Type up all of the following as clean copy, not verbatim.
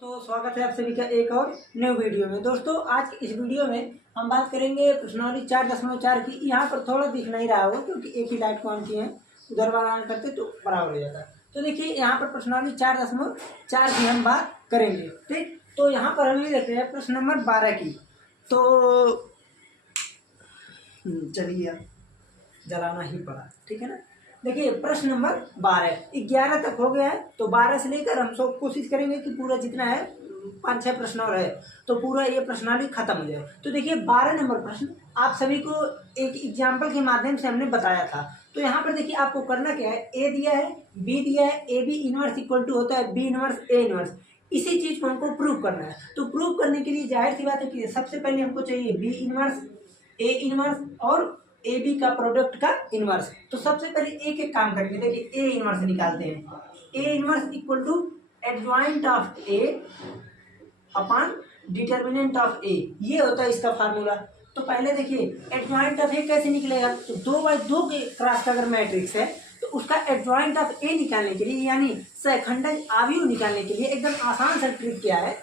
दोस्तों स्वागत है आप सभी का एक और न्यू वीडियो में। दोस्तों आज की इस वीडियो में हम बात करेंगे प्रश्नावली 4.4 की। यहाँ पर थोड़ा दिख नहीं रहा होगा क्योंकि एक ही लाइट को ऑन किए हैं, उधर वाला ऑन करते तो बराबर हो जाता। तो देखिए यहाँ पर प्रश्नावली 4.4 की हम बात करेंगे। ठीक, तो यहाँ पर हम ये देखते हैं प्रश्न नंबर 12 की। तो चलिए जलाना ही पड़ा, ठीक है ना। देखिए प्रश्न नंबर 12 11 तक हो गया है, तो 12 से लेकर हम सब कोशिश करेंगे कि पूरा जितना है 5-6 प्रश्न और है तो पूरा ये प्रश्नावली खत्म हो जाए। तो देखिए 12 नंबर प्रश्न आप सभी को एक एग्जाम्पल के माध्यम से हमने बताया था। तो यहाँ पर देखिए आपको करना क्या है, ए दिया है, बी दिया है, A B inverse equal to होता है बी इनवर्स ए इनवर्स। इसी चीज को हमको प्रूव करना है। तो प्रूव करने के लिए जाहिर सी बात है कि सबसे पहले हमको चाहिए बी इनवर्स, ए इनवर्स और ए बी का प्रोडक्ट का इनवर्स। तो सबसे पहले एक एक काम करेंगे। देखिए ए इनवर्स निकालते हैं। A inverse equal to adjoint of A upon determinant of A, ये होता है इसका फार्मूला। तो पहले देखिए एडजॉइंट ऑफ ए कैसे निकलेगा, तो 2/2 के क्रॉस का अगर मैट्रिक्स है तो उसका एडजॉइंट ऑफ ए निकालने के लिए यानी सहखंडज अवयव निकालने के लिए एकदम आसान सा ट्रिक क्या है,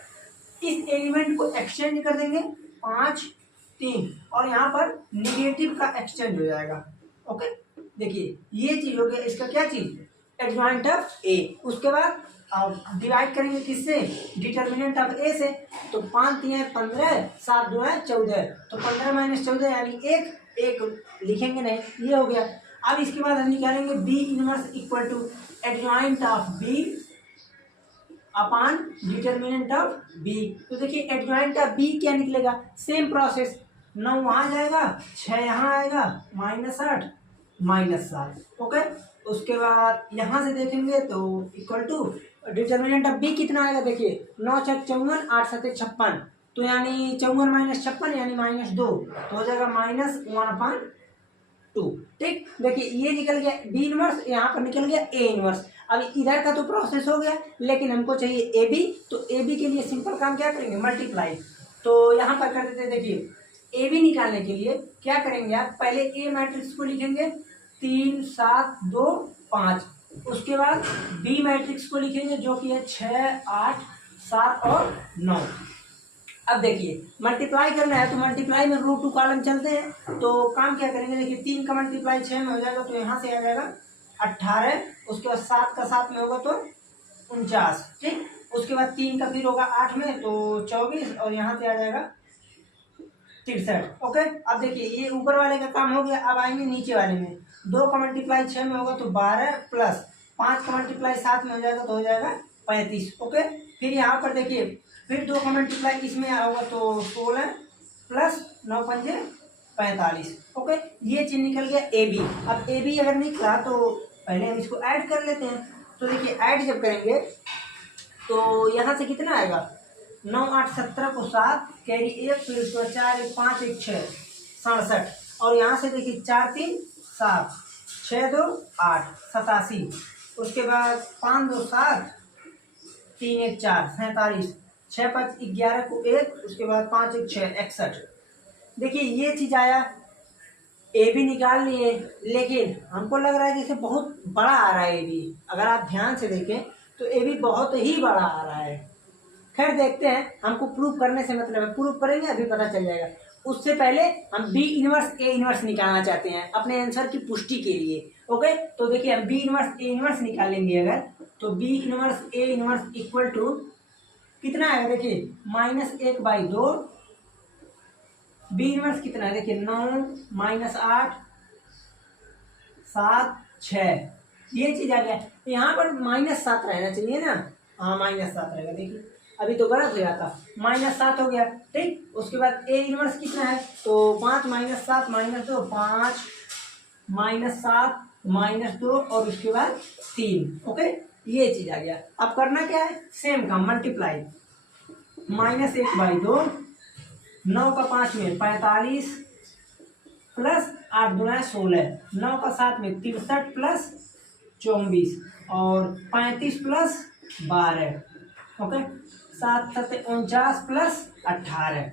इस एलिमेंट को एक्सचेंज कर देंगे 5 3 और यहाँ पर निगेटिव का एक्सचेंज हो जाएगा। ओके, देखिए ये चीज हो गया इसका क्या चीज, एडजॉइंट ऑफ ए। उसके बाद डिवाइड करेंगे किससे, डिटर्मिनेंट ऑफ ए से। तो 5 3 15 7 2 14, तो 15 - 14 यानी एक लिखेंगे नहीं, ये हो गया। अब इसके बाद हम निकालेंगे B inverse equal to adjoint of B upon determinant of B. तो देखिए एडजॉइंट ऑफ बी क्या निकलेगा, सेम प्रोसेस, 9 वहाँ जाएगा, 6 यहाँ आएगा, -8 -7। ओके, उसके बाद यहाँ से देखेंगे तो equal to determinant of B कितना आएगा, देखिए 9 6 54 8 7 56, तो यानी 54 - 56 यानी -2, तो हो जाएगा -1/2। ठीक, देखिए ये निकल गया बी इनवर्स, यहाँ पर निकल गया ए इनवर्स। अब इधर का तो प्रोसेस हो गया, लेकिन हमको चाहिए ए बी। तो ए बी के लिए सिंपल काम क्या करेंगे, मल्टीप्लाई। तो यहाँ पर कर देते हैं, देखिए ए बी निकालने के लिए क्या करेंगे आप, पहले ए मैट्रिक्स को लिखेंगे 3 7 2 5, उसके बाद बी मैट्रिक्स को लिखेंगे जो कि है 6 8 7 और 9। अब देखिए मल्टीप्लाई करना है तो मल्टीप्लाई में रो टू कॉलम चलते हैं। तो काम क्या करेंगे, देखिए 3 का मल्टीप्लाई 6 में हो जाएगा तो यहाँ से आ जाएगा 18, उसके बाद 7 का 7 में होगा तो 49। ठीक, उसके बाद 3 का फिर होगा 8 में तो 24 और यहाँ से आ जाएगा 63। ओके, अब देखिए ये ऊपर वाले का काम हो गया। अब आएंगे नीचे वाले में, 2 का मल्टीप्लाई 6 में होगा तो 12 प्लस 5 का मल्टीप्लाई 7 में हो जाएगा तो हो जाएगा 35। ओके, फिर यहाँ पर देखिए फिर 2 का मल्टीप्लाई इसमें होगा तो 16 प्लस 9 पंजे 45। ओके, ये चीज निकल गया ए बी। अब ए बी अगर निकला तो पहले हम इसको ऐड कर लेते हैं। तो देखिए ऐड जब करेंगे तो यहाँ से कितना आएगा, 9 8 17 को 7 कैरी 1 फिर उसको 4 1 5 1 6 67, और यहाँ से देखिए 4 3 7 6 2 8 87, उसके बाद 5 2 7 3 1 4 47, 6 5 11 को 1, उसके बाद 5 1 6 61। देखिए ये चीज आया, ए बी निकाल लिए, लेकिन हमको लग रहा है जैसे बहुत बड़ा आ रहा है ए बी। अगर आप ध्यान से देखें तो ए बी बहुत ही बड़ा आ रहा है। खैर देखते हैं, हमको प्रूफ करने से मतलब है, प्रूफ करेंगे अभी पता चल जाएगा। उससे पहले हम बी इनवर्स ए इनवर्स निकालना चाहते हैं अपने आंसर की पुष्टि के लिए। ओके, तो देखिए हम बी इनवर्स ए इनवर्स निकालेंगे अगर, तो B inverse A inverse equal to कितना आएगा, देखिए -1/2। बी इनवर्स कितना है, देखिए 9 -8 7 6, ये चीज आ गया। यहाँ पर -7 रहना चाहिए ना, हाँ -7 रहेगा। देखिए अभी तो गलत हो जाता, -7 हो गया। ठीक, उसके बाद ए इनवर्स कितना है, तो 5 - 7 -2 5 -7 -2 और उसके बाद 3। ओके, ये चीज आ गया। अब करना क्या है, सेम काम, मल्टीप्लाई, -1/2, 9 का 5 में 45 प्लस 8 2 16, 9 का 7 में 63 प्लस 24 और 35 प्लस 12। Okay, 7 7 49 plus 18।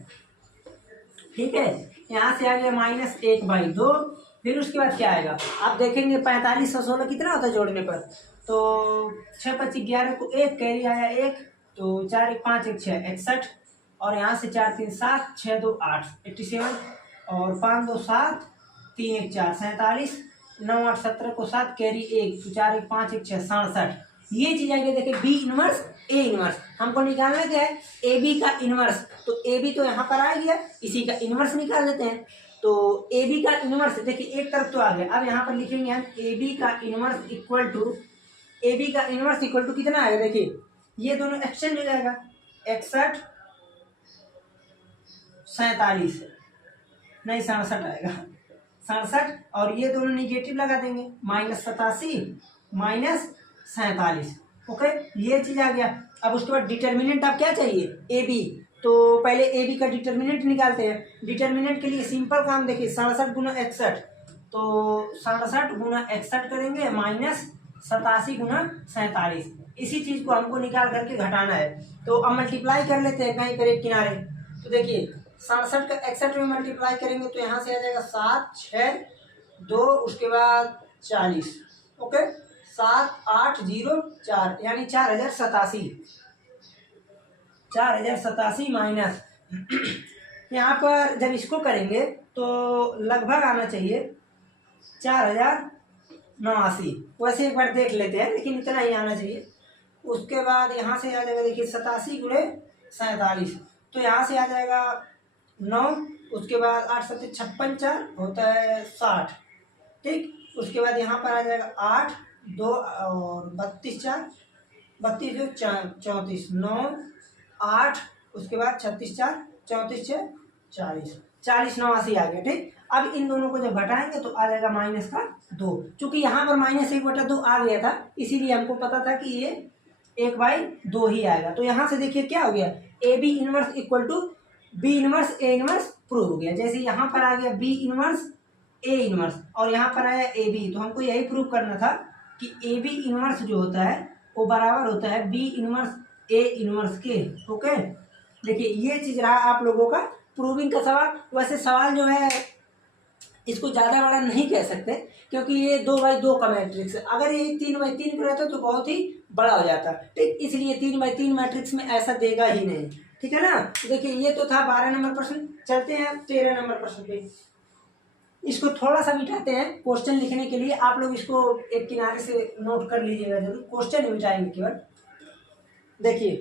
ठीक है, यहाँ से आ गया -1/2। फिर उसके बाद क्या आएगा, आप देखेंगे 45 और 16 कितना होता है जोड़ने पर, तो 6 5 11 को 1 कैरी आया 1 तो 4 1 5 1 6 61, और यहाँ से 4 3 7 6 2 8 87, और 5 2 7 3 1 4 47, 9 8 17 को 7 कैरी 1, तो 4 1 5 1 6 67। ये चीज आगे देखिए बी इनवर्स ए इनवर्स हमको निकालना क्या है, ए बी का इनवर्स। तो ए बी तो यहाँ पर आ गया, इसी का इनवर्स निकाल लेते हैं। तो ए बी का इनवर्स देखिए एक तरफ तो आ गया, अब यहाँ पर लिखेंगे हम ए बी का inverse equal to, A B का इनवर्स इक्वल टू कितना आएगा, देखिए ये दोनों एक्सचेंज हो जाएगा, 61 47 नहीं 67 आएगा, 67, और ये दोनों निगेटिव लगा देंगे, -87 -47। ओके, ये चीज आ गया। अब उसके बाद डिटर्मिनेंट आप क्या चाहिए, ए बी। तो पहले ए बी का डिटर्मिनेंट निकालते हैं। डिटर्मिनेंट के लिए सिंपल काम देखिए, 67 गुना 61, तो 67 गुना 61 करेंगे -87 गुना 47। इसी चीज को हमको निकाल करके घटाना है। तो अब मल्टीप्लाई कर लेते हैं कहीं पर एक किनारे। तो देखिए 67 का 61 में मल्टीप्लाई करेंगे तो यहाँ से आ जाएगा 7 6 2, उसके बाद 40। ओके, 7804 यानी 4087, 4087 माइनस यहाँ पर जब इसको करेंगे तो लगभग आना चाहिए 4089। वैसे एक बार देख लेते हैं, लेकिन इतना ही आना चाहिए। उसके बाद यहाँ से आ जाएगा देखिए 87 गुणे 47, तो यहाँ से आ जाएगा 9, उसके बाद 8 7 56 4 होता है 60। ठीक, उसके बाद यहाँ पर आ जाएगा 8 2 और 32 4 32 2 34 9 8, उसके बाद 36 4 34 6 40 40 89 आ गया। ठीक, अब इन दोनों को जब घटाएंगे तो आ जाएगा -2। चूंकि यहाँ पर -1/2 आ गया था, इसीलिए हमको पता था कि ये 1/2 ही आएगा। तो यहाँ से देखिए क्या हो गया, A B inverse equal to B inverse A inverse prove हो गया। जैसे यहाँ पर आ गया बी इनवर्स ए इनवर्स और यहाँ पर आया ए बी, तो हमको यही प्रूव करना था कि ए बी इनवर्स जो होता है वो बराबर होता है बी इनवर्स ए इनवर्स के। ओके, देखिए ये चीज रहा आप लोगों का प्रूविंग का सवाल। वैसे सवाल जो है इसको ज़्यादा बड़ा नहीं कह सकते, क्योंकि ये 2x2 का मैट्रिक्स है। अगर ये 3x3 का रहता तो बहुत ही बड़ा हो जाता। ठीक, इसलिए 3x3 मैट्रिक्स में ऐसा देगा ही नहीं। ठीक है ना। देखिए ये तो था 12 नंबर प्रश्न। चलते हैं 13 नंबर प्रश्न पे। इसको थोड़ा सा मिटाते हैं क्वेश्चन लिखने के लिए। आप लोग इसको एक किनारे से नोट कर लीजिएगा जरूर, क्वेश्चन मिटाएंगे केवल। देखिए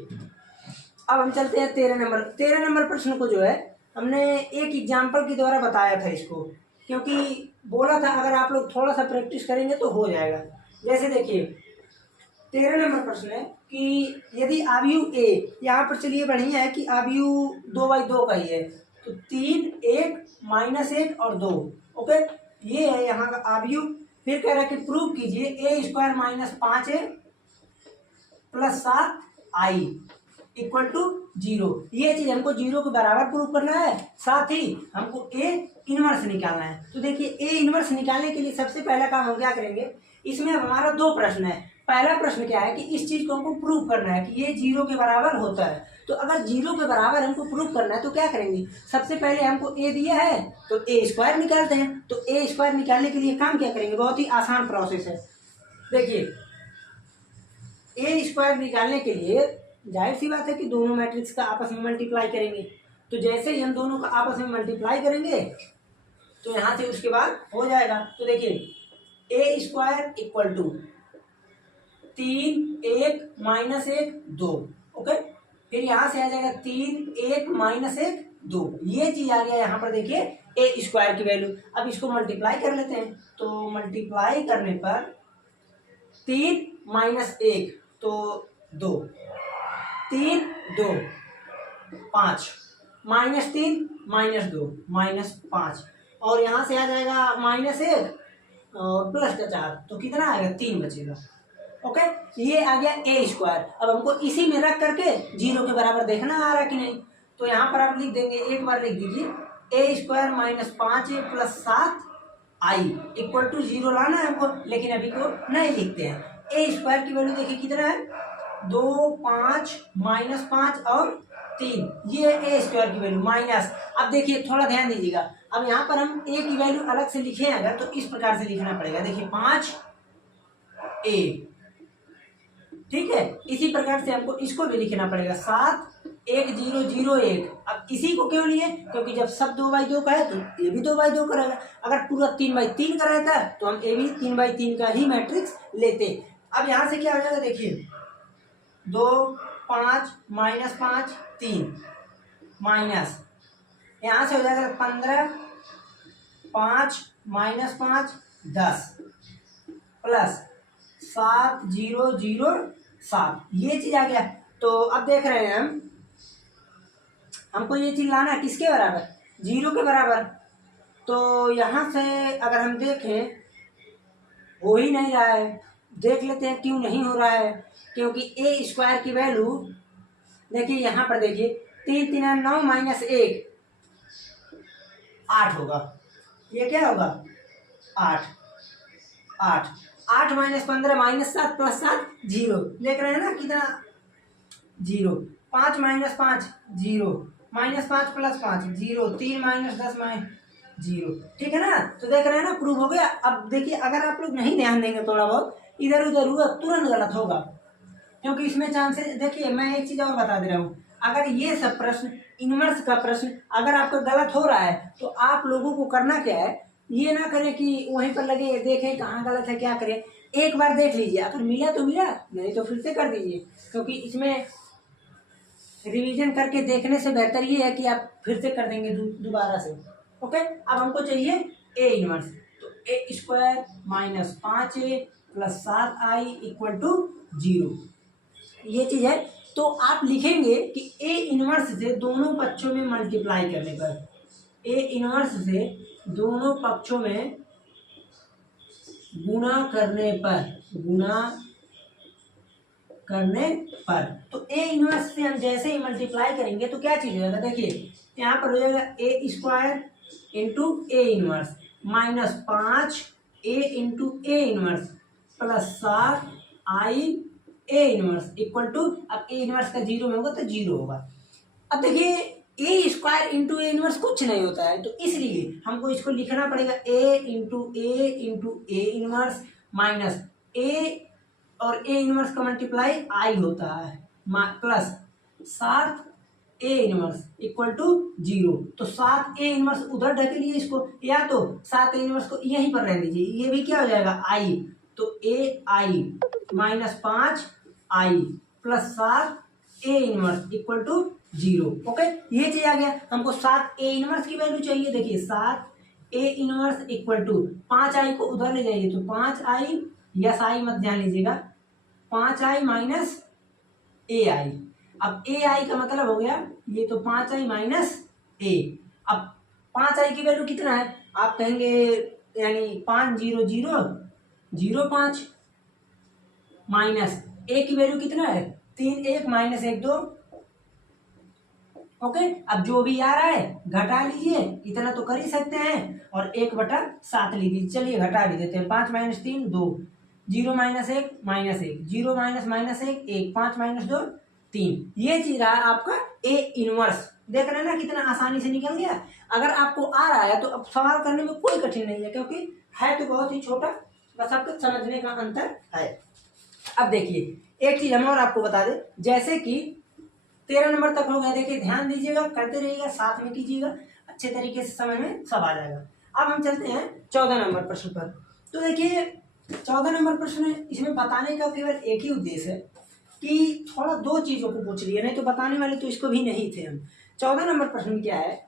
अब हम चलते हैं 13 नंबर प्रश्न को जो है हमने एक एग्जाम्पल के द्वारा बताया था इसको, क्योंकि बोला था अगर आप लोग थोड़ा सा प्रैक्टिस करेंगे तो हो जाएगा। जैसे देखिए 13 नंबर प्रश्न है कि यदि आव्यूह ए, यहाँ पर चलिए बढ़िया है कि आव्यूह 2x2 का ही है, तो 3 1 -1 और 2। ओके, ये है यहाँ का आव्यूह। फिर कह रहा है कि प्रूव कीजिए a² - 5a + 7i = 0। ये चीज हमको 0 के बराबर प्रूव करना है, साथ ही हमको ए इनवर्स निकालना है। तो देखिए ए इनवर्स निकालने के लिए सबसे पहला काम हम क्या करेंगे, इसमें हमारा 2 प्रश्न है। पहला प्रश्न क्या है कि इस चीज को हमको प्रूव करना है कि ये 0 के बराबर होता है। तो अगर 0 के बराबर हमको प्रूव करना है तो क्या करेंगे, सबसे पहले हमको ए दिया है तो a² निकालते हैं। तो a² निकालने के लिए काम क्या करेंगे, बहुत ही आसान प्रोसेस है। देखिए a² निकालने के लिए जाहिर सी बात है कि दोनों मैट्रिक्स का आपस में मल्टीप्लाई करेंगे। तो जैसे ही हम दोनों का आपस में मल्टीप्लाई करेंगे तो यहाँ से उसके बाद हो जाएगा। तो देखिए a² = 3 1 -1 2। ओके, फिर यहाँ से आ जाएगा 3 1 -1 2। ये चीज आ गया यहाँ पर। देखिए a² की वैल्यू। अब इसको मल्टीप्लाई कर लेते हैं। तो मल्टीप्लाई करने पर 3 -1 तो 2, 3 2 5 -3 -2 -5, और यहाँ से आ जाएगा -1 और प्लस का 4, तो कितना आएगा 3 बचेगा। ओके, ये आ गया a²। अब हमको इसी में रख करके 0 के बराबर देखना आ रहा है कि नहीं। तो यहाँ पर आप लिख देंगे, एक बार लिख दीजिए a² - 5a + 7i = 0 लाना है हमको, लेकिन अभी को नहीं लिखते हैं। a² की वैल्यू देखिए कितना है, 2 5 -5 और 3। ये है a² की वैल्यू माइनस। अब देखिए थोड़ा ध्यान दीजिएगा, अब यहाँ पर हम a की वैल्यू अलग से लिखे अगर तो इस प्रकार से लिखना पड़ेगा। देखिए 5a, ठीक है। इसी प्रकार से हमको इसको भी लिखना पड़ेगा 71001। अब इसी को क्यों लिए, क्योंकि जब सब 2/2 का है तो ये भी 2/2 का रहेगा। अगर पूरा 3/3 का रहता तो हम ये भी 3/3 का ही मैट्रिक्स लेते। अब यहाँ से क्या हो जाएगा देखिए, 2 5 -5 3 माइनस, यहाँ से हो जाएगा 15 5 -5 10 प्लस 7007, ये चीज आ गया। तो अब देख रहे हैं हमको ये चीज लाना है किसके बराबर, 0 के बराबर। तो यहाँ से अगर हम देखें हो ही नहीं रहा है, देख लेते हैं क्यों नहीं हो रहा है। क्योंकि ए स्क्वायर की वैल्यू देखिए यहाँ पर देखिए 3 3 9 -1 8 होगा। ये क्या होगा 8 8 8 -15 -7 +7 0, देख रहे हैं ना कितना 0। 5 -5 0, -5 + 5 0, 3 -10 0, ठीक है ना। तो देख रहे हैं ना प्रूव हो गया। अब देखिए अगर आप लोग नहीं ध्यान देंगे थोड़ा बहुत इधर उधर हुआ तुरंत गलत होगा, क्योंकि इसमें चांसेस देखिए। मैं एक चीज और बता दे रहा हूँ, अगर ये सब प्रश्न इनवर्स का प्रश्न अगर आपका गलत हो रहा है तो आप लोगों को करना क्या है, ये ना करें कि वहीं पर लगे देखें कहाँ गलत है क्या करें। एक बार देख लीजिए, अगर मिला तो मिला, नहीं तो फिर से कर दीजिए। क्योंकि इसमें रिवीजन करके देखने से बेहतर ये है कि आप फिर से कर देंगे दोबारा से। ओके, अब हमको चाहिए ए इनवर्स। तो ए स्क्वायर -5a + 7i = 0, ये चीज है। तो आप लिखेंगे कि ए इनवर्स से दोनों पक्षों में मल्टीप्लाई करने पर, ए इनवर्स से दोनों पक्षों में गुणा करने पर, तो ए इनवर्स से हम जैसे ही मल्टीप्लाई करेंगे तो क्या चीज हो जाएगा देखिए, यहाँ पर हो जाएगा A square into A inverse -5a into A inverse + 7i A inverse = अब ए इनवर्स का 0 में होगा तो 0 होगा। अब देखिए ए स्क्वायर इंटू ए इनवर्स कुछ नहीं होता है, तो इसलिए हमको इसको लिखना पड़ेगा ए इंटू ए इनवर्स माइनस ए और ए इनवर्स का मल्टीप्लाई आई होता है प्लस 7a इनवर्स = 0। तो 7a इनवर्स उधर ढकेलिए इसको, या तो 7a इनवर्स को यहीं पर रहने दीजिए, ये भी क्या हो जाएगा आई। तो ai -5i + 7a inverse = 0। Okay, ये चीज आ गया। हमको 7a इनवर्स की वैल्यू चाहिए। देखिए 7a इनवर्स = 5i को उधर ले जाइए तो 5i, यस आई मत ध्यान लीजिएगा, 5i - ai। अब ai का मतलब हो गया ये, तो 5i - a। अब 5i की वैल्यू कितना है आप कहेंगे, यानी 5 0 0 0 5 माइनस a की वैल्यू कितना है 3 1 -1 2। ओके, अब जो भी आ रहा है घटा लीजिए, इतना तो कर ही सकते हैं, और 1/7 लीजिए। चलिए घटा भी देते हैं, 5 - 3 2, 0 - 1 -1, 0 - -1 1, 5 - 2 3। ये चीज रहा आपका ए इनवर्स। देख रहे हैं ना कितना आसानी से निकल गया। अगर आपको आ रहा है तो अब सवाल करने में कोई कठिन नहीं है, क्योंकि है तो बहुत ही छोटा, बस आपको समझने का अंतर है। अब देखिए एक चीज हम और आपको बता दें, जैसे कि 13 नंबर तक हो गया, देखिए ध्यान दीजिएगा, करते रहिएगा, साथ में कीजिएगा, अच्छे तरीके से समझ में सब आ जाएगा। अब हम चलते हैं 14 नंबर प्रश्न पर। तो देखिए 14 नंबर प्रश्न, इसमें बताने का केवल एक ही उद्देश्य है कि थोड़ा दो चीजों को पूछ लिया, नहीं तो बताने वाले तो इसको भी नहीं थे हम। 14 नंबर प्रश्न क्या है,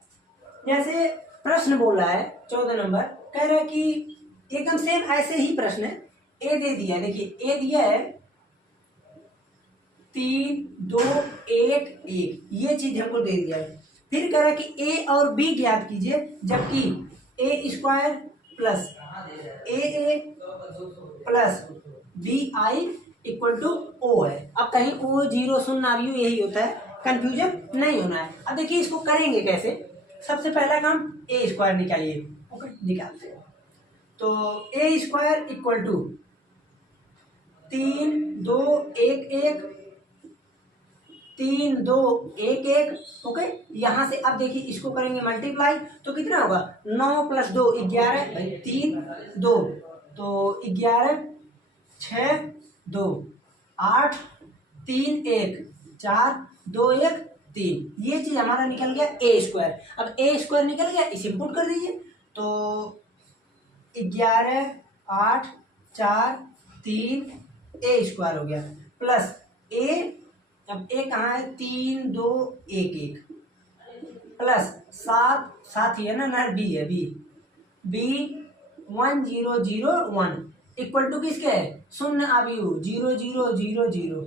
जैसे प्रश्न बोल रहा है 14 नंबर, कह रहा है कि एकदम सेम ऐसे ही प्रश्न है। ए दे दिया है, देखिए ए दिया है 3 2 1 1, ये चीज हमको दे दिया है। फिर कह रहा है कि ए और बी ज्ञात कीजिए, जबकि A square plus A plus B I = O है। अब कहीं ओ 0 0 यू यही होता है, कंफ्यूजन नहीं होना है। अब देखिए इसको करेंगे कैसे। सबसे पहला काम ए स्क्वायर निकालिए। ओके, निकालते हैं। तो ए स्क्वायर = 3 2 1 1 3 2 1 1। ओके, यहां से अब देखिए इसको करेंगे मल्टीप्लाई, तो कितना होगा 9 + 2 11, 3 2 तो 11 6 2 8 3 1 4 2 1 3, ये चीज हमारा निकल गया ए स्क्वायर। अब ए स्क्वायर निकल गया, इसे इंपुट कर दीजिए तो 11 8 4 3 ए स्क्वायर हो गया प्लस ए, अब ए कहाँ है, 3 2 1 1 प्लस 7 7 ही है ना बी है, बी 1 0 0 1 इक्वल टू किसके है, शून्य अवयु 0 0 0 0।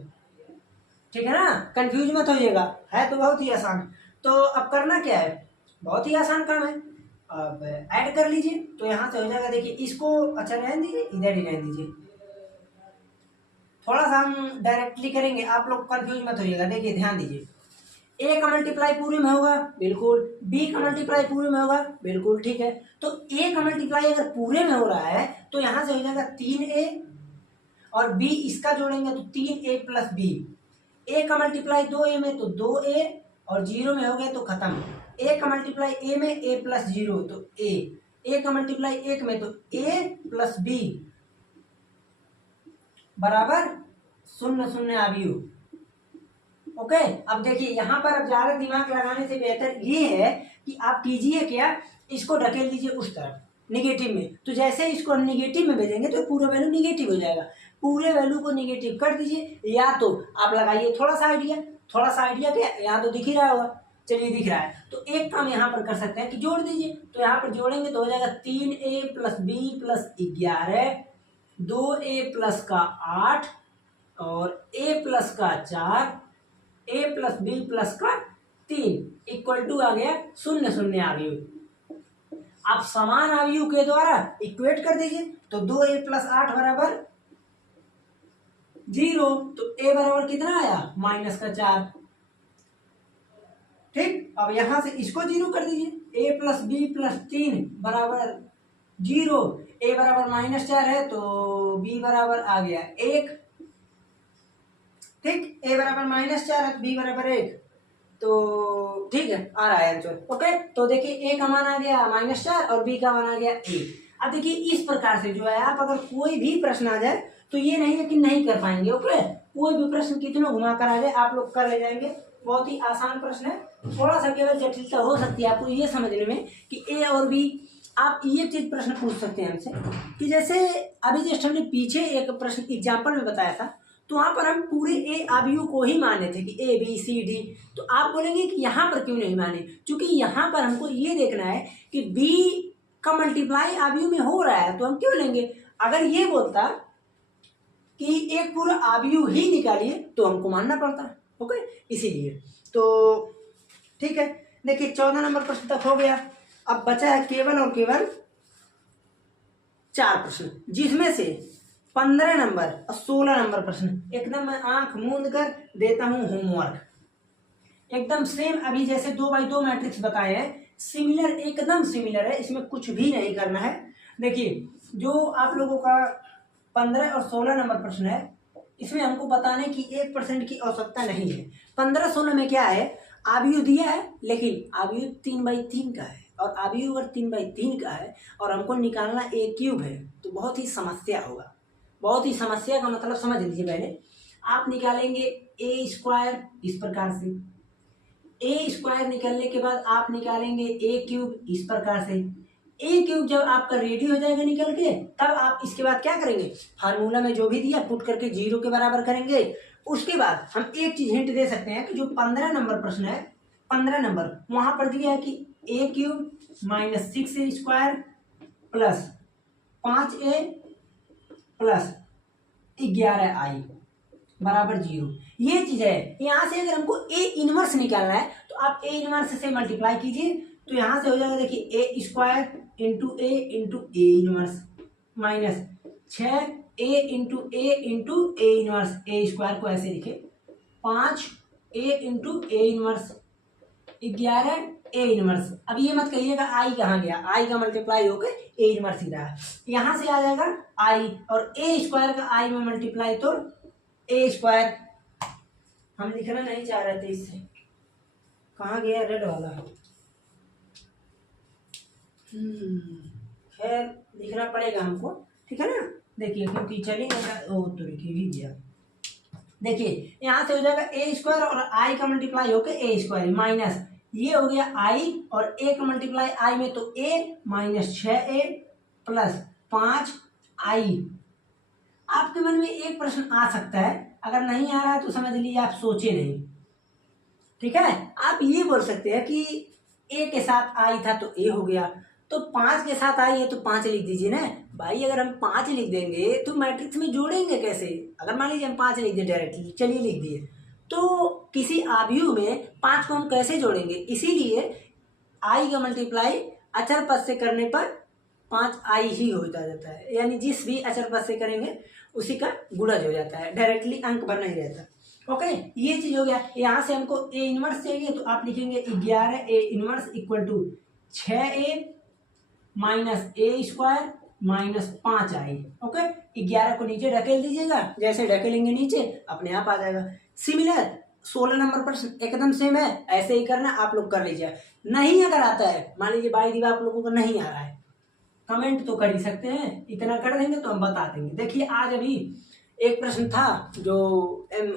ठीक है ना, कंफ्यूज मत होइएगा, है तो बहुत ही आसान। तो अब करना क्या है, बहुत ही आसान काम है। अब ऐड कर लीजिए तो यहाँ से हो जाएगा, देखिए इसको अच्छा रहने दीजिए, इधर ही रहने दीजिए, थोड़ा सा हम डायरेक्टली करेंगे, आप लोग कंफ्यूज मत होइएगा। देखिए ध्यान दीजिए, ए का मल्टीप्लाई पूरे में होगा बिल्कुल, बी का मल्टीप्लाई पूरे में होगा बिल्कुल, ठीक है। तो ए का मल्टीप्लाई अगर पूरे में हो रहा है तो यहाँ से हो जाएगा 3a और बी इसका जोड़ेंगे तो 3a प्लस बी। ए का मल्टीप्लाई 2a में तो 2a और 0 में हो गया तो खत्म। ए का मल्टीप्लाई ए में a प्लस 0 तो ए का मल्टीप्लाई 1 में तो a प्लस बी बराबर 0 0 अवयु। ओके, अब देखिए यहाँ पर अब ज्यादा दिमाग लगाने से बेहतर ये है कि आप कीजिए क्या, इसको ढकेल दीजिए उस तरफ निगेटिव में, तो जैसे इसको हम निगेटिव में भेजेंगे तो पूरा वैल्यू निगेटिव हो जाएगा। पूरे वैल्यू को निगेटिव कर दीजिए, या तो आप लगाइए थोड़ा सा आइडिया क्या, यहाँ तो दिख ही रहा होगा, चलिए दिख रहा है, तो एक काम यहाँ पर कर सकते हैं कि जोड़ दीजिए। तो यहाँ पर जोड़ेंगे तो हो जाएगा 3a plus B plus 11, 2a plus का 8 और a प्लस का 4, ए प्लस बी प्लस का 3 इक्वल टू आ गया 0 0 अवयु। आप समान अवयु के द्वारा इक्वेट कर दीजिए तो 2a प्लस 8 बराबर 0, तो a बराबर कितना आया, -4। ठीक, अब यहां से इसको 0 कर दीजिए, a प्लस बी प्लस 3 बराबर 0, a बराबर -4 है तो b बराबर आ गया 1। ठीक, a बराबर -4 है, b बराबर 1, तो ठीक है आ रहा है आंसर। ओके, तो देखिए a का मान आ गया -4 और b का मान आ गया 1। अब देखिए इस प्रकार से जो है, आप अगर कोई भी प्रश्न आ जाए तो ये नहीं है कि नहीं कर पाएंगे। ओके, कोई भी प्रश्न कितना घुमा कर आ जाए आप लोग कर ले जाएंगे, बहुत ही आसान प्रश्न है। थोड़ा सा केवल जटिलता हो सकती है आपको ये समझने में कि a और b, आप ये चीज प्रश्न पूछ सकते हैं हमसे कि जैसे अभी जस्ट हमने पीछे एक प्रश्न एग्जाम्पल में बताया था, तो वहां पर हम पूरे ए अवयु को ही माने थे कि ए बी सी डी, तो आप बोलेंगे कि यहाँ पर क्यों नहीं माने, क्योंकि यहाँ पर हमको ये देखना है कि बी का मल्टीप्लाई अवयु में हो रहा है तो हम क्यों लेंगे। अगर ये बोलता कि एक पूरा अवयु ही निकालिए तो हमको मानना पड़ता। ओके, इसीलिए तो ठीक है। देखिए 14 नंबर प्रश्न तक हो गया, अब बचा है केवल और केवल 4 प्रश्न, जिसमें से 15 नंबर और 16 नंबर प्रश्न एकदम मैं आंख मूंद कर देता हूं होमवर्क, एकदम सेम अभी जैसे 2x2 मैट्रिक्स बताए हैं, सिमिलर, एकदम सिमिलर है, इसमें कुछ भी नहीं करना है। देखिए जो आप लोगों का 15 और 16 नंबर प्रश्न है, इसमें हमको बताने की 1% की आवश्यकता नहीं है। 15-16 में क्या है, अवयु दिया है लेकिन अवयु 3/3 का है, और अवयु अगर 3/3 का है और हमको निकालना a³ है तो बहुत ही समस्या होगा। बहुत ही समस्या का मतलब समझ लीजिए, पहले आप निकालेंगे a² इस प्रकार से, a² निकलने के बाद आप निकालेंगे a³ इस प्रकार से। a³ जब आपका रेडी हो जाएगा निकल के, तब आप इसके बाद क्या करेंगे, फार्मूला में जो भी दिया पुट करके 0 के बराबर करेंगे। उसके बाद हम एक चीज हिंट दे सकते हैं कि जो 15 नंबर प्रश्न है, 15 नंबर वहां पर दिया है कि a³ - 6a² plus 5a plus 11i बराबर 0, ये चीज है। यहां से अगर हमको a इनवर्स निकालना है तो आप a इनवर्स से मल्टीप्लाई कीजिए, तो यहां से हो जाएगा, देखिए a² into a into a inverse minus 6a into a into a inverse, a² को ऐसे लिखे 5a into a inverse 11 a inverse. अब ये मत कहिएगा i कहाँ गया, i का मल्टीप्लाई होकर a इनवर्स ही रहा, यहां से आ जाएगा i, और a² का i में मल्टीप्लाई तो a²। हम लिखना नहीं चाह रहे थे, इससे कहाँ गया रेड वाला, खैर लिखना पड़ेगा हमको, ठीक है ना। देखिए क्योंकि चलेगा तो लिख ही दिया, देखिए यहाँ से हो जाएगा ए स्क्वायर और आई का मल्टीप्लाई होकर ए स्क्वायर माइनस ये हो गया आई और ए का मल्टीप्लाई आई में तो ए माइनस 6a प्लस 5i। आपके मन में एक प्रश्न आ सकता है, अगर नहीं आ रहा है तो समझ लीजिए आप सोचे नहीं, ठीक है। आप ये बोल सकते हैं कि ए के साथ आई था तो ए हो गया, तो 5 के साथ आई है तो 5 लिख दीजिए ना भाई। अगर हम 5 लिख देंगे तो मैट्रिक्स में जोड़ेंगे कैसे? अगर मान लीजिए हम 5 लिख दिए डायरेक्टली, चलिए लिख दिए, तो किसी आव्यूह में 5 को हम कैसे जोड़ेंगे? इसीलिए आई का मल्टीप्लाई अचर पद से करने पर 5i ही होता जाता है, यानी जिस भी अचर पद से करेंगे उसी का गुणज हो जाता है, डायरेक्टली अंक बना ही रहता है। ओके, ये चीज हो गया। यहाँ से हमको ए इनवर्स चाहिए तो आप लिखेंगे 11a inverse equal to 6a minus A square minus 5i। Okay, 11 को नीचे ढकेल दीजिएगा, जैसे ढकेलेंगे नीचे अपने आप आ जाएगा। सिमिलर 16 नंबर प्रश्न एकदम सेम है, ऐसे ही करना, आप लोग कर लीजिए। नहीं अगर आता है, मान लीजिए बाई दिवा आप लोगों को नहीं आ रहा है, कमेंट तो कर ही सकते हैं, इतना कर देंगे तो हम बता देंगे। देखिए आज अभी एक प्रश्न था जो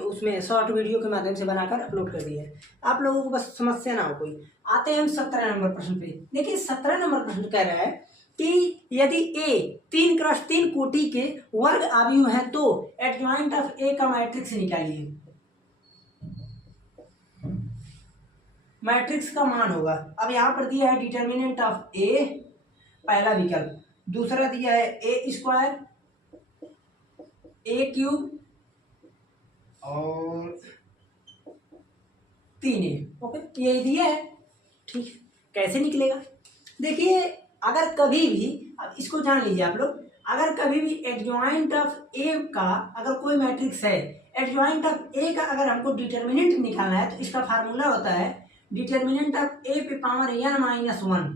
उसमें शॉर्ट वीडियो के माध्यम से बनाकर अपलोड कर दिया है, आप लोगों को बस समस्या ना हो कोई। आते हैं हम 17 नंबर प्रश्न पे। देखिए 17 नंबर प्रश्न कह रहा है कि यदि ए 3x3 कोटि के वर्ग आव्यूह है तो एडजॉइंट ऑफ ए का मैट्रिक्स निकालिए। मैट्रिक्स का मान होगा, अब यहाँ पर दिया है डिटर्मिनेंट ऑफ ए, पहला विकल्प, दूसरा दिया है ए स्क्वायर ए क्यूब और 3a। ओके, ये दिया है, ठीक। कैसे निकलेगा? देखिए अगर कभी भी, अब इसको जान लीजिए आप लोग, अगर कभी भी एडजॉइंट ऑफ ए का अगर कोई मैट्रिक्स है, एडजॉइंट ऑफ ए का अगर हमको डिटर्मिनेंट निकालना है तो इसका फार्मूला होता है डिटर्मिनेंट ऑफ ए पे पावर n माइनस 1।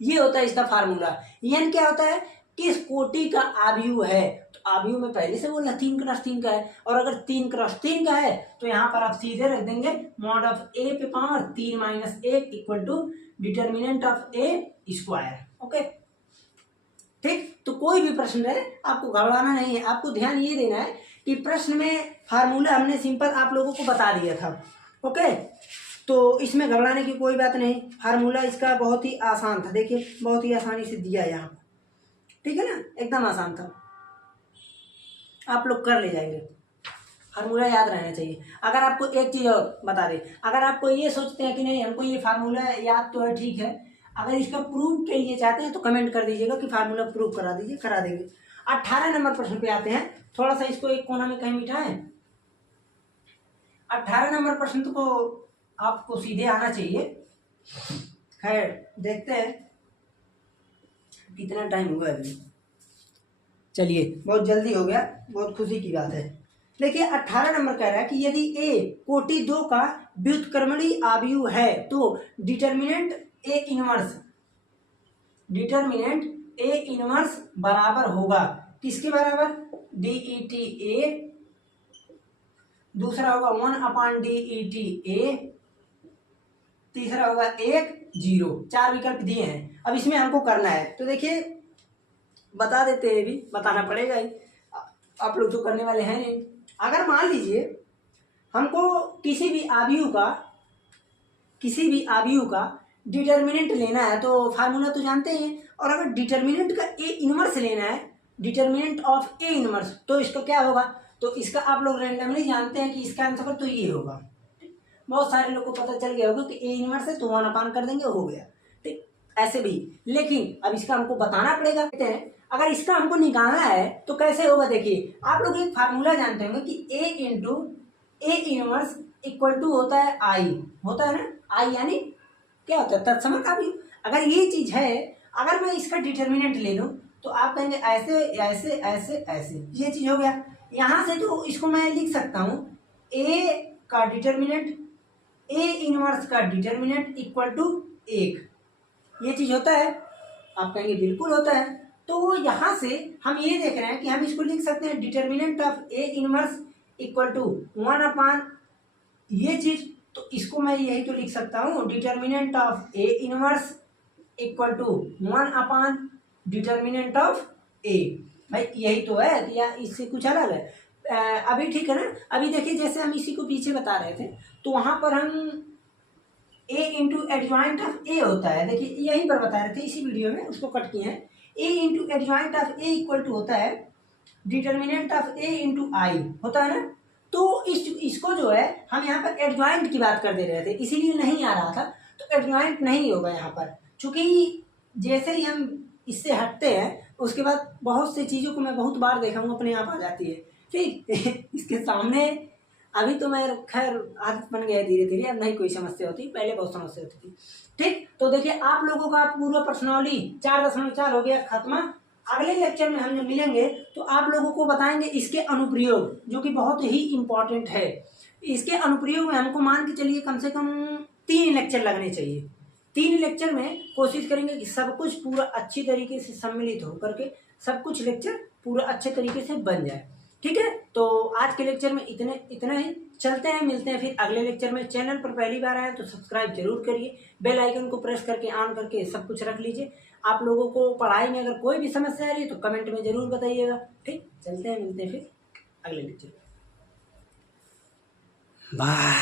ये होता है इसका फार्मूला। n क्या होता है? किस कोटि का आव्यूह है, तो आव्यूह में पहले से बोला 3x3 का है, और अगर 3x3 का है तो यहाँ पर आप सीधे रख देंगे मॉड ऑफ ए पे power 3 minus 1 equal to determinant of A square. Okay, ठीक। तो कोई भी प्रश्न है आपको घबराना नहीं है, आपको ध्यान ये देना है कि प्रश्न में फार्मूला हमने सिंपल आप लोगों को बता दिया था। ओके, तो इसमें घबराने की कोई बात नहीं, फार्मूला इसका बहुत ही आसान था। देखिए बहुत ही आसानी से दिया है यहाँ, ठीक है ना, एकदम आसान था, आप लोग कर ले जाएंगे। फार्मूला याद रहना चाहिए। अगर आपको एक चीज़ और बता दें, अगर आपको ये सोचते हैं कि नहीं हमको ये फार्मूला याद तो है, ठीक है, अगर इसका प्रूफ के लिए चाहते हैं तो कमेंट कर दीजिएगा कि फार्मूला प्रूफ करा दीजिए, करा देंगे। 18 नंबर प्रश्न पे आते हैं, थोड़ा सा इसको एक कोना में कहीं मिटाएं। 18 नंबर प्रश्न तो आपको सीधे आना चाहिए। खैर देखते हैं कितना टाइम हुआ अभी। चलिए बहुत जल्दी हो गया, बहुत खुशी की बात है। देखिए 18 नंबर कह रहा है कि यदि ए कोटि 2 का व्युत्क्रमणीय आव्यूह है तो डिटर्मिनेंट ए इनवर्स बराबर होगा किसके बराबर? DET A, दूसरा होगा 1/DET A, तीसरा होगा 1 0। 4 विकल्प दिए हैं, अब इसमें हमको करना है। तो देखिए बता देते हैं, भी बताना पड़ेगा ही, आप लोग तो करने वाले हैं नहीं। अगर मान लीजिए हमको किसी भी आव्यूह का डिटर्मिनेंट लेना है तो फार्मूला तो जानते हैं, और अगर डिटर्मिनेंट का ए इनवर्स लेना है, डिटर्मिनेंट ऑफ ए इनवर्स, तो इसका क्या होगा? तो इसका आप लोग रैंडमली जानते हैं कि इसका आंसर तो ये होगा। बहुत सारे लोग को पता चल गया होगा कि ए इनवर्स है तो 1/, कर देंगे, हो गया, ठीक। ऐसे भी, लेकिन अब इसका हमको बताना पड़ेगा। कहते हैं अगर इसका हमको निकालना है तो कैसे होगा? देखिए आप लोग एक फार्मूला जानते होंगे कि A into A inverse equal to होता है आई, होता है ना, आई यानी क्या होता है? तत्समक आव्यूह। अगर ये चीज है, अगर मैं इसका डिटर्मिनेंट ले लूं तो आप कहेंगे ऐसे ऐसे ऐसे ऐसे, ये चीज हो गया। यहां से तो इसको मैं लिख सकता हूं ए का डिटर्मिनेंट ए इनवर्स का डिटर्मिनेंट इक्वल टू 1, ये चीज होता है? आप कहेंगे बिल्कुल होता है। तो यहाँ से हम ये देख रहे हैं कि हम इसको लिख सकते हैं determinant of A inverse equal to 1/, ये चीज, तो इसको मैं यही तो लिख सकता हूँ determinant of A inverse equal to 1/डिटर्मिनेंट ऑफ ए। भाई यही तो है, या इससे कुछ अलग है? अभी ठीक है ना। अभी देखिए जैसे हम इसी को पीछे बता रहे थे, तो वहां पर हम ए इंटू एडजॉइंट ऑफ ए होता है, देखिए यहीं पर बता रहे थे इसी वीडियो में, उसको कट किए हैं। A into adjoint of A equal to होता है determinant of A into I, होता है ना। तो इसको जो है हम यहाँ पर एडजॉइंट की बात कर दे रहे थे, इसीलिए नहीं आ रहा था। तो एडजॉइंट नहीं होगा यहाँ पर, चूंकि जैसे ही हम इससे हटते हैं उसके बाद बहुत सी चीज़ों को मैं बहुत बार देखा हूँ अपने आप आ जाती है, ठीक। इसके सामने अभी तो मैं खैर आदत बन गया धीरे धीरे, अब नहीं कोई समस्या होती, पहले बहुत समस्या होती थी, ठीक। तो देखिए आप लोगों का पूरा पर्सनली 4.4 हो गया खत्म। अगले लेक्चर में हम जब मिलेंगे तो आप लोगों को बताएंगे इसके अनुप्रयोग, जो कि बहुत ही इंपॉर्टेंट है। इसके अनुप्रयोग में हमको मान के चलिए कम से कम 3 लेक्चर लगने चाहिए। 3 लेक्चर में कोशिश करेंगे कि सब कुछ पूरा अच्छी तरीके से सम्मिलित होकर के सब कुछ लेक्चर पूरा अच्छे तरीके से बन जाए, ठीक है। तो आज के लेक्चर में इतना ही, चलते हैं, मिलते हैं फिर अगले लेक्चर में। चैनल पर पहली बार आए तो सब्सक्राइब जरूर करिए, बेल आइकन को प्रेस करके ऑन करके सब कुछ रख लीजिए। आप लोगों को पढ़ाई में अगर कोई भी समस्या आ रही है तो कमेंट में जरूर बताइएगा, ठीक। चलते हैं, मिलते हैं फिर अगले लेक्चर में। बाय।